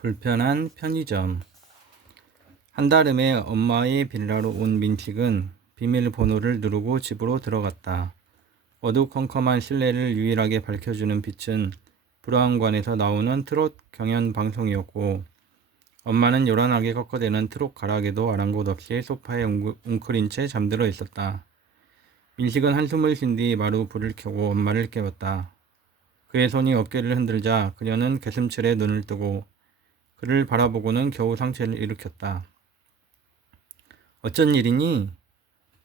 불편한 편의점. 한달음에 엄마의 빌라로 온 민식은 비밀번호를 누르고 집으로 들어갔다. 어두컴컴한 실내를 유일하게 밝혀주는 빛은 브라운관에서 나오는 트롯 경연 방송이었고, 엄마는 요란하게 꺾어대는 트롯 가락에도 아랑곳 없이 소파에 웅크린 채 잠들어 있었다. 민식은 한숨을 쉰 뒤 마루 불을 켜고 엄마를 깨웠다. 그의 손이 어깨를 흔들자 그녀는 개슴츠레 눈을 뜨고 그를 바라보고는 겨우 상체를 일으켰다. 어쩐 일이니?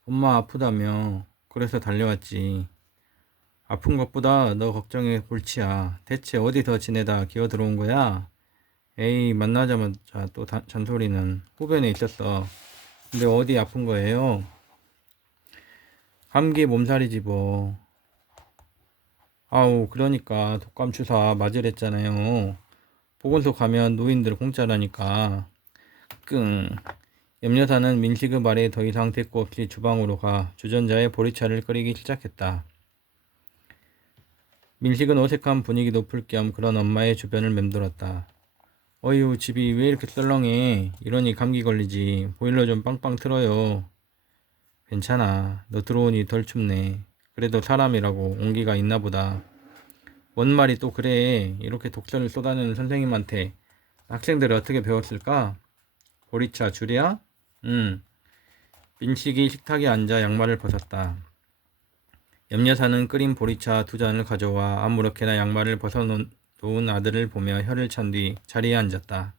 엄마 아프다며. 그래서 달려왔지. 아픈 것보다 너 걱정이 골치야. 대체 어디서 지내다 기어 들어온 거야? 에이, 만나자마자 또 잔소리는. 후변에 있었어. 근데 어디 아픈 거예요? 감기 몸살이지 뭐. 아우, 그러니까 독감 주사 맞으랬잖아요. 보건소 가면 노인들 공짜라니까. 끙. 염려사는 민식의 말에 더 이상 대꾸 없이 주방으로 가 주전자에 보리차를 끓이기 시작했다. 민식은 어색한 분위기도 풀 겸 그런 엄마의 주변을 맴돌았다. 어휴, 집이 왜 이렇게 썰렁해? 이러니 감기 걸리지. 보일러 좀 빵빵 틀어요. 괜찮아. 너 들어오니 덜 춥네. 그래도 사람이라고 온기가 있나 보다. 뭔 말이 또 그래. 이렇게 독설을 쏟아내는 선생님한테 학생들이 어떻게 배웠을까? 보리차 줄이야? 응. 민식이 식탁에 앉아 양말을 벗었다. 염려사는 끓인 보리차 2잔을 가져와 아무렇게나 양말을 벗어놓은 아들을 보며 혀를 찬 뒤 자리에 앉았다.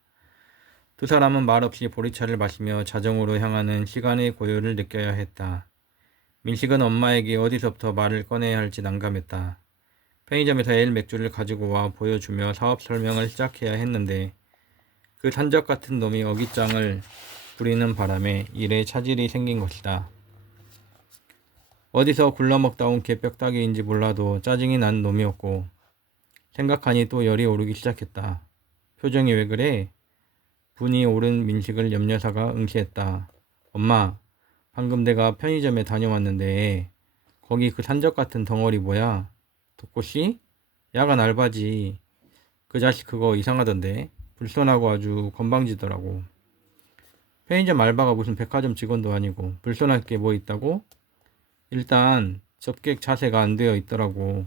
두 사람은 말없이 보리차를 마시며 자정으로 향하는 시간의 고요를 느껴야 했다. 민식은 엄마에게 어디서부터 말을 꺼내야 할지 난감했다. 편의점에서 에일 맥주를 가지고 와 보여주며 사업 설명을 시작해야 했는데 그 산적 같은 놈이 어깃장을 부리는 바람에 일에 차질이 생긴 것이다. 어디서 굴러먹다 온 개뼈다귀인지 몰라도 짜증이 난 놈이었고 생각하니 또 열이 오르기 시작했다. 표정이 왜 그래? 분이 오른 민식을 염려사가 응시했다. 엄마, 방금 내가 편의점에 다녀왔는데 거기 그 산적 같은 덩어리 뭐야? 독고씨? 야간 알바지. 그 자식 그거 이상하던데. 불손하고 아주 건방지더라고. 편의점 알바가 무슨 백화점 직원도 아니고 불손할 게 뭐 있다고? 일단 접객 자세가 안 되어 있더라고.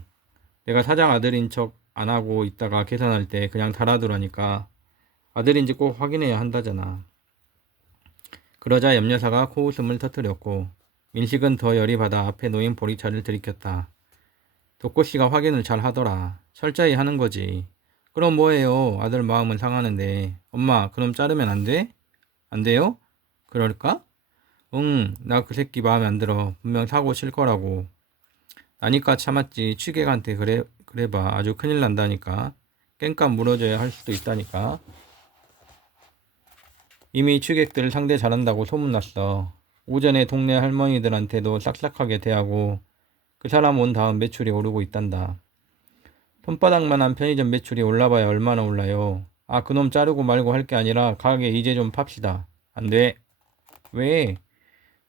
내가 사장 아들인 척 안 하고 있다가 계산할 때 그냥 달아두라니까. 아들인지 꼭 확인해야 한다잖아. 그러자 염려사가 코웃음을 터뜨렸고 민식은 더 열이 받아 앞에 놓인 보리차를 들이켰다. 독고씨가 확인을 잘 하더라. 철저히 하는 거지. 그럼 뭐해요? 아들 마음은 상하는데. 엄마, 그럼 자르면 안 돼? 안 돼요? 그럴까? 응, 나 그 새끼 마음에 안 들어. 분명 사고 칠 거라고. 나니까 참았지. 취객한테 그래봐. 아주 큰일 난다니까. 깽값 물어줘야 할 수도 있다니까. 이미 취객들 상대 잘한다고 소문났어. 오전에 동네 할머니들한테도 싹싹하게 대하고 그 사람 온 다음 매출이 오르고 있단다. 손바닥만한 편의점 매출이 올라봐야 얼마나 올라요. 아, 그놈 자르고 말고 할 게 아니라 가게 이제 좀 팝시다. 안 돼. 왜?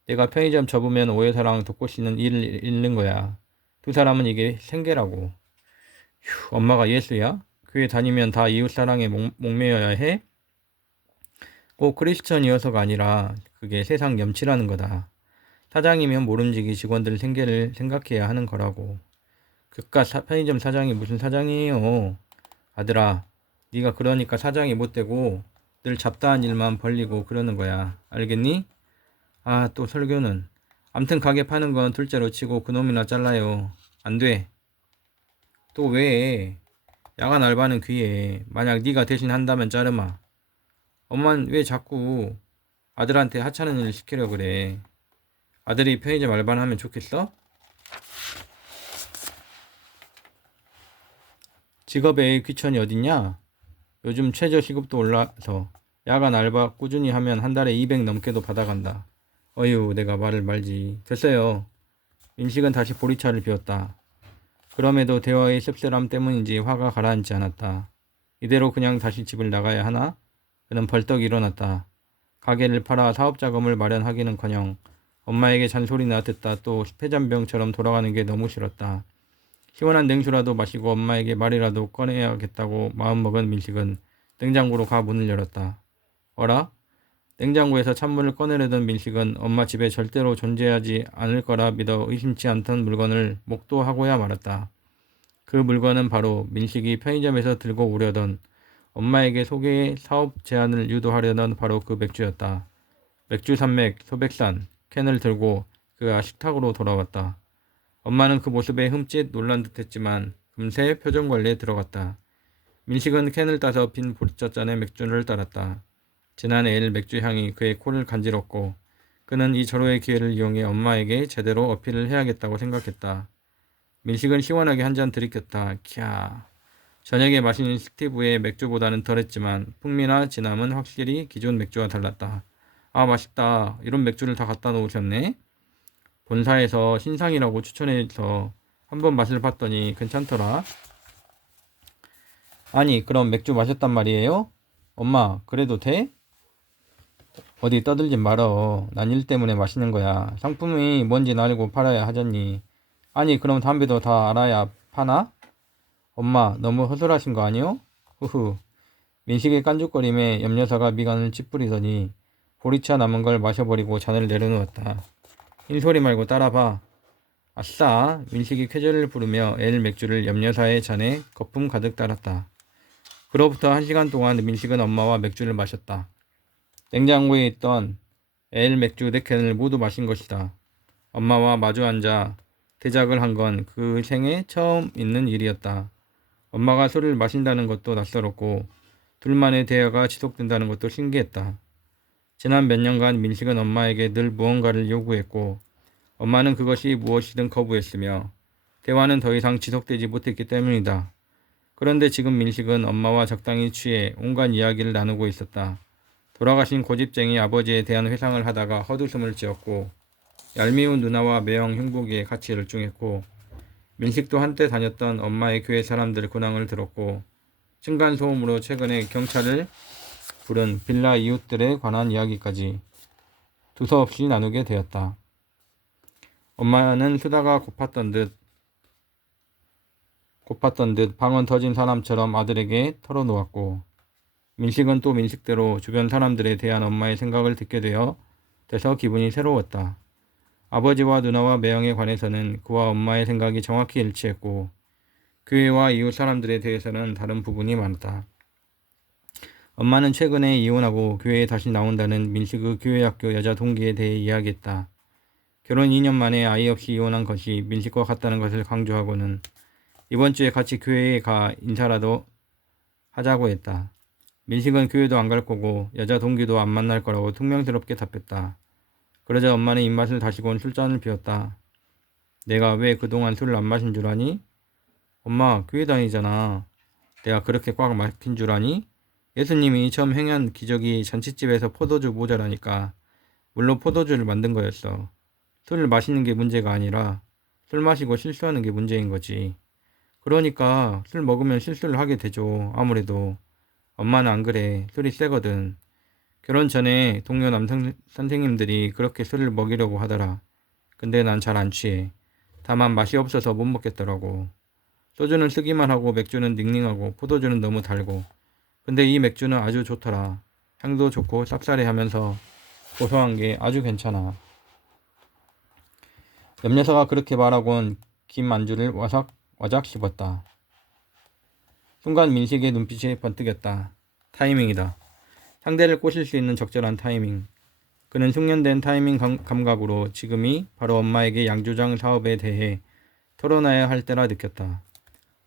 내가 편의점 접으면 오해사랑 독고씨는 일을 잃는 거야. 두 사람은 이게 생계라고. 휴, 엄마가 예수야? 교회 다니면 다 이웃사랑에 목매여야 해? 꼭 크리스천이어서가 아니라 그게 세상 염치라는 거다. 사장이면 모름지기 직원들 생계를 생각해야 하는 거라고. 그깟 편의점 사장이 무슨 사장이에요. 아들아, 네가 그러니까 사장이 못되고 늘 잡다한 일만 벌리고 그러는 거야. 알겠니? 아, 또 설교는. 암튼 가게 파는 건 둘째로 치고 그놈이나 잘라요. 안 돼. 또 왜? 야간 알바는 귀해. 만약 네가 대신 한다면 자르마. 엄만 왜 자꾸 아들한테 하찮은 일을 시키려 그래. 아들이 편의점 알바를 하면 좋겠어? 직업에 귀천이 어딨냐? 요즘 최저 시급도 올라서 야간 알바 꾸준히 하면 한 달에 200 넘게도 받아간다. 어휴, 내가 말을 말지. 됐어요. 민식은 다시 보리차를 비웠다. 그럼에도 대화의 씁쓸함 때문인지 화가 가라앉지 않았다. 이대로 그냥 다시 집을 나가야 하나? 그는 벌떡 일어났다. 가게를 팔아 사업 자금을 마련하기는커녕 엄마에게 잔소리나 듣다 또 폐잔병처럼 돌아가는 게 너무 싫었다. 시원한 냉수라도 마시고 엄마에게 말이라도 꺼내야겠다고 마음먹은 민식은 냉장고로 가 문을 열었다. 어라? 냉장고에서 찬물을 꺼내려던 민식은 엄마 집에 절대로 존재하지 않을 거라 믿어 의심치 않던 물건을 목도하고야 말았다. 그 물건은 바로 민식이 편의점에서 들고 오려던 엄마에게 소개의 사업 제안을 유도하려던 바로 그 맥주였다. 맥주 산맥 소백산 캔을 들고 그가 식탁으로 돌아왔다. 엄마는 그 모습에 흠칫 놀란 듯했지만 금세 표정 관리에 들어갔다. 민식은 캔을 따서 빈 보리차잔에 맥주를 따랐다. 진한 에일 맥주 향이 그의 코를 간지럽고 그는 이 절호의 기회를 이용해 엄마에게 제대로 어필을 해야겠다고 생각했다. 민식은 시원하게 한 잔 들이켰다. 캬. 저녁에 마신 스티브의 맥주보다는 덜했지만 풍미나 진함은 확실히 기존 맥주와 달랐다. 아, 맛있다. 이런 맥주를 다 갖다 놓으셨네. 본사에서 신상이라고 추천해서 한번 맛을 봤더니 괜찮더라. 아니, 그럼 맥주 마셨단 말이에요? 엄마, 그래도 돼? 어디 떠들지 말어. 난 일 때문에 마시는 거야. 상품이 뭔진 알고 팔아야 하잖니. 아니, 그럼 담배도 다 알아야 파나? 엄마, 너무 허술하신 거 아니요? 후후. 민식의 깐죽거림에 염려사가 미간을 찌푸리더니 보리차 남은 걸 마셔버리고 잔을 내려놓았다. 흰소리 말고 따라봐. 아싸. 민식이 쾌재를 부르며 에일 맥주를 염려사의 잔에 거품 가득 따랐다. 그로부터 1시간 동안 민식은 엄마와 맥주를 마셨다. 냉장고에 있던 에일 맥주 4캔을 모두 마신 것이다. 엄마와 마주 앉아 대작을 한 건 그 생에 처음 있는 일이었다. 엄마가 술을 마신다는 것도 낯설었고 둘만의 대화가 지속된다는 것도 신기했다. 지난 몇 년간 민식은 엄마에게 늘 무언가를 요구했고 엄마는 그것이 무엇이든 거부했으며 대화는 더 이상 지속되지 못했기 때문이다. 그런데 지금 민식은 엄마와 적당히 취해 온갖 이야기를 나누고 있었다. 돌아가신 고집쟁이 아버지에 대한 회상을 하다가 헛웃음을 지었고 얄미운 누나와 매형 흉보기에 같이 열중했고 민식도 한때 다녔던 엄마의 교회 사람들 근황을 들었고 층간소음으로 최근에 경찰을 부른 빌라 이웃들에 관한 이야기까지 두서없이 나누게 되었다. 엄마는 수다가 고팠던 듯 방언 터진 사람처럼 아들에게 털어놓았고 민식은 또 민식대로 주변 사람들에 대한 엄마의 생각을 듣게 돼서 기분이 새로웠다. 아버지와 누나와 매형에 관해서는 그와 엄마의 생각이 정확히 일치했고 교회와 이웃 사람들에 대해서는 다른 부분이 많다. 엄마는 최근에 이혼하고 교회에 다시 나온다는 민식의 교회학교 여자 동기에 대해 이야기했다. 결혼 2년 만에 아이 없이 이혼한 것이 민식과 같다는 것을 강조하고는 이번 주에 같이 교회에 가 인사라도 하자고 했다. 민식은 교회도 안 갈 거고 여자 동기도 안 만날 거라고 퉁명스럽게 답했다. 그러자 엄마는 입맛을 다시곤 술잔을 비웠다. 내가 왜 그동안 술을 안 마신 줄 아니? 엄마, 교회 다니잖아. 내가 그렇게 꽉 막힌 줄 아니? 예수님이 처음 행한 기적이 잔치집에서 포도주 모자라니까 물론 포도주를 만든 거였어. 술을 마시는 게 문제가 아니라 술 마시고 실수하는 게 문제인 거지. 그러니까 술 먹으면 실수를 하게 되죠. 아무래도. 엄마는 안 그래. 술이 세거든. 결혼 전에 동료 남성 선생님들이 그렇게 술을 먹이려고 하더라. 근데 난 잘 안 취해. 다만 맛이 없어서 못 먹겠더라고. 소주는 쓰기만 하고 맥주는 닝닝하고 포도주는 너무 달고. 근데 이 맥주는 아주 좋더라. 향도 좋고 쌉싸래하면서 고소한 게 아주 괜찮아. 염려사가 그렇게 말하곤 김 안주를 와작 씹었다. 순간 민식의 눈빛이 번뜩였다. 타이밍이다. 상대를 꼬실 수 있는 적절한 타이밍. 그는 숙련된 타이밍 감각으로 지금이 바로 엄마에게 양조장 사업에 대해 털어놔야 할 때라 느꼈다.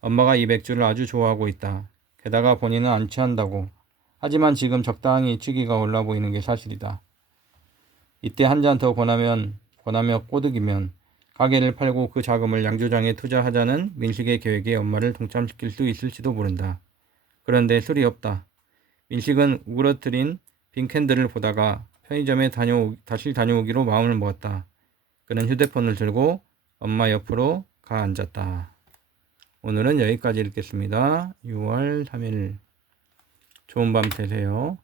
엄마가 이 맥주를 아주 좋아하고 있다. 게다가 본인은 안 취한다고. 하지만 지금 적당히 취기가 올라 보이는 게 사실이다. 이때 한 잔 더 권하며 꼬드기면 가게를 팔고 그 자금을 양조장에 투자하자는 민식의 계획에 엄마를 동참시킬 수 있을지도 모른다. 그런데 술이 없다. 민식은 우그러뜨린 빈 캔들을 보다가 편의점에 다시 다녀오기로 마음을 먹었다. 그는 휴대폰을 들고 엄마 옆으로 가 앉았다. 오늘은 여기까지 읽겠습니다. 6월 3일 좋은 밤 되세요.